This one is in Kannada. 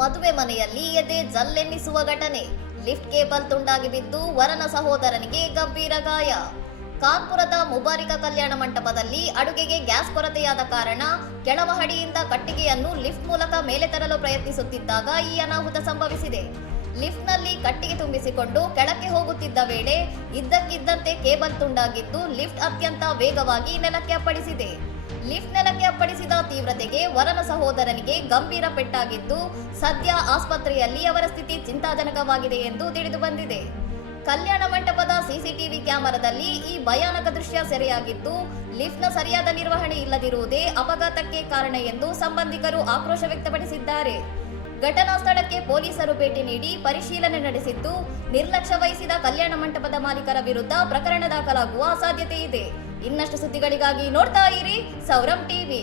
ಮದುವೆ ಮನೆಯಲ್ಲಿ ಎದೆ ಜಲ್ಲೆನ್ನಿಸುವ ಘಟನೆ. ಲಿಫ್ಟ್ ಕೇಬಲ್ ತುಂಡಾಗಿ ಬಿದ್ದು ವರನ ಸಹೋದರನಿಗೆ ಗಂಭೀರ ಗಾಯ. ಕಾನ್ಪುರದ ಮುಬಾರಿಕ ಕಲ್ಯಾಣ ಮಂಟಪದಲ್ಲಿ ಅಡುಗೆಗೆ ಗ್ಯಾಸ್ ಕೊರತೆಯಾದ ಕಾರಣ ಕೆಳಮಹಡಿಯಿಂದ ಕಟ್ಟಿಗೆಯನ್ನು ಲಿಫ್ಟ್ ಮೂಲಕ ಮೇಲೆ ತರಲು ಪ್ರಯತ್ನಿಸುತ್ತಿದ್ದಾಗ ಈ ಅನಾಹುತ ಸಂಭವಿಸಿದೆ. ಲಿಫ್ಟ್ನಲ್ಲಿ ಕಟ್ಟಿಗೆ ತುಂಬಿಸಿಕೊಂಡು ಕೆಳಕ್ಕೆ ಹೋಗುತ್ತಿದ್ದ ವೇಳೆ ಇದ್ದಕ್ಕಿದ್ದಂತೆ ಕೇಬಲ್ ತುಂಡಾಗಿದ್ದು ಲಿಫ್ಟ್ ಅತ್ಯಂತ ವೇಗವಾಗಿ ನೆಲಕ್ಕೆ ಅಪ್ಪಳಿಸಿದೆ. ಲಿಫ್ಟ್ ನೆಲಕ್ಕೆ ಅಪ್ಪಳಿಸಿದ ತೀವ್ರತೆಗೆ ವರನ ಸಹೋದರನಿಗೆ ಗಂಭೀರ ಪೆಟ್ಟಾಗಿದ್ದು ಸದ್ಯ ಆಸ್ಪತ್ರೆಯಲ್ಲಿ ಅವರ ಸ್ಥಿತಿ ಚಿಂತಾಜನಕವಾಗಿದೆ ಎಂದು ತಿಳಿದು ಬಂದಿದೆ. ಕಲ್ಯಾಣ ಮಂಟಪದ ಸಿಸಿಟಿವಿ ಕ್ಯಾಮೆರಾದಲ್ಲಿ ಈ ಭಯಾನಕ ದೃಶ್ಯ ಸೆರೆಯಾಗಿದ್ದು ಲಿಫ್ಟ್ನ ಸರಿಯಾದ ನಿರ್ವಹಣೆ ಇಲ್ಲದಿರುವುದೇ ಅಪಘಾತಕ್ಕೆ ಕಾರಣ ಎಂದು ಸಂಬಂಧಿಕರು ಆಕ್ರೋಶ ವ್ಯಕ್ತಪಡಿಸಿದ್ದಾರೆ. ಘಟನಾ ಸ್ಥಳಕ್ಕೆ ಪೊಲೀಸರು ಭೇಟಿ ನೀಡಿ ಪರಿಶೀಲನೆ ನಡೆಸಿದ್ದು ನಿರ್ಲಕ್ಷ್ಯ ವಹಿಸಿದ ಕಲ್ಯಾಣ ಮಂಟಪದ ಮಾಲೀಕರ ವಿರುದ್ಧ ಪ್ರಕರಣ ದಾಖಲಾಗುವ ಸಾಧ್ಯತೆ ಇದೆ. ಇನ್ನಷ್ಟು ಸುದ್ದಿಗಳಿಗಾಗಿ ನೋಡ್ತಾ ಇರಿ ಸೌರಂ ಟಿವಿ.